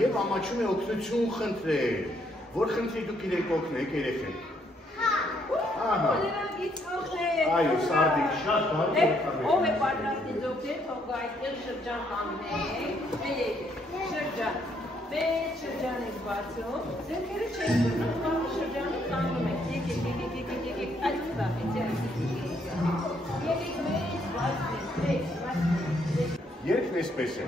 Եվ ամաչում է օգնություն խնդրել, որ խնդրի դուք իրեք օգնեք երեխեք։ Այո, սարդիկ շատ բարդ ով է պատրաստ ինձ օգնել, թող այդտեղ շրջան կանգնենք, շրջան, մեծ շրջան եք բացում, ձեռքերը չեք բռնում, շրջանը կանգնում եք, եկեք, այդ կտավեց, եկեք մեծ բացվեք, Երգն էսպես է,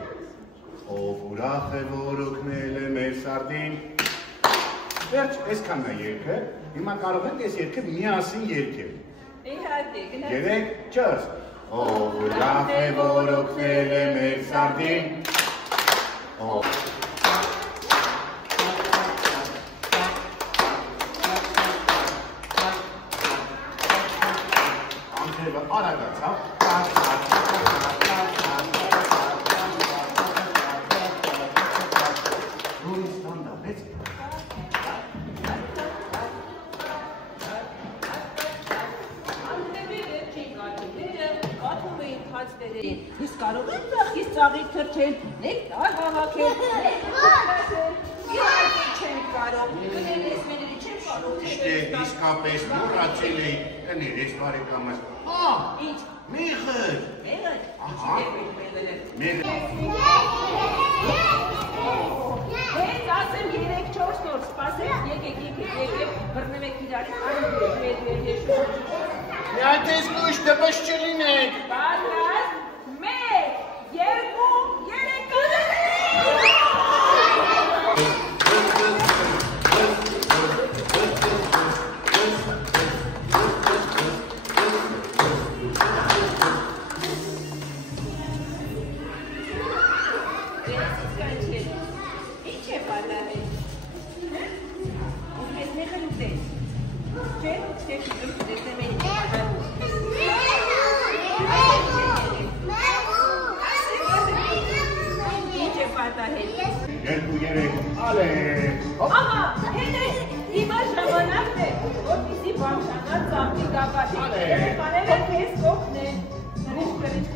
ով ուրախ է, որ օգնել է մեր սարդին, վերջ, այսքանն է երգը, հիմա կարող ենք այս երգը միասին երգել։ Իհարկե, գնացեք։ 3, 4, ով ուրախ է, որ օգնել է մեր սարդին, Անթևը արագացավ, Ես կարող եմ ծաղկից ծաղիկ թրջել, նեք տար հավաքել, նեք կողքասել, իհարկե չեմ կարող, կներես մեների չեմ կարող, իսկապես մոռացել էի, կներես բարեկամս, Ինչ, Մեղր, մեղր, հենց ասեմ 3-4 նոր, սպասեք, եկեք, բռնվեք իրարի, Միայն տես նույշ դպս չլինեք, Պատրաստ, 1, 2, 3 Ինչ է պատահել, ես մեղր ուտես, չէ, դեսնեմ էի Ինչ է պատահել, երկու երեք, ալեք, Ահա, հետես, հիմա ժամանակն է, որպիսի բավշանած ծաղկի գապատի, երեխաները քեզ կօգնեն, քրիչ,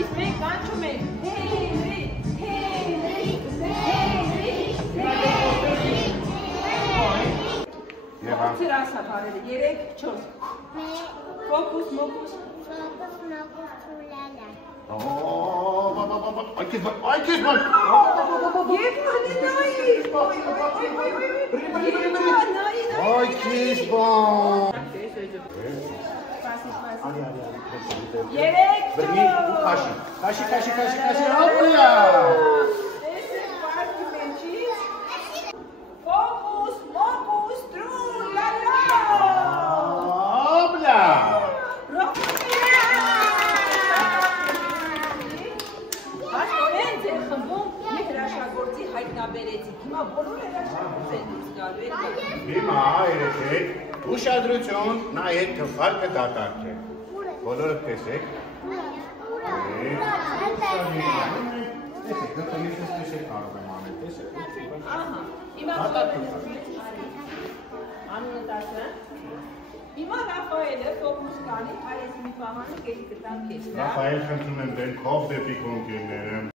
իսկ մենք կանչում ենք, Ոնցր ասա բարերը, 3-4 Ֆոկուս, մոկուս Այդ ես բան, Եվ նայի Այդ ես բան, 3-4 բրնի ու քաշի, ապրիա, Ֆոկուս, մոկուս, տրուլալա ապրիա, Հաշտորեն ձեր խմբում մի հրաշագործի հայտնաբերեցիք, հիմա բոլոր հրաշագործ են դուրս գալու Հիմա երեխեք, ուշադրություն, նայեք գլխարկը դատարկ է, բոլորը տեսեք, տեսեք, գլխը ես տեսեք կարող եմ անել, տեսեք, Հիմա անունը տասը Հիմա Ռաֆայելը ֆոկուս կանի, այս մի պահանը կերի կտան քեզ Ռաֆայել խնդրում եմ դեն քով դեպի կոնկերները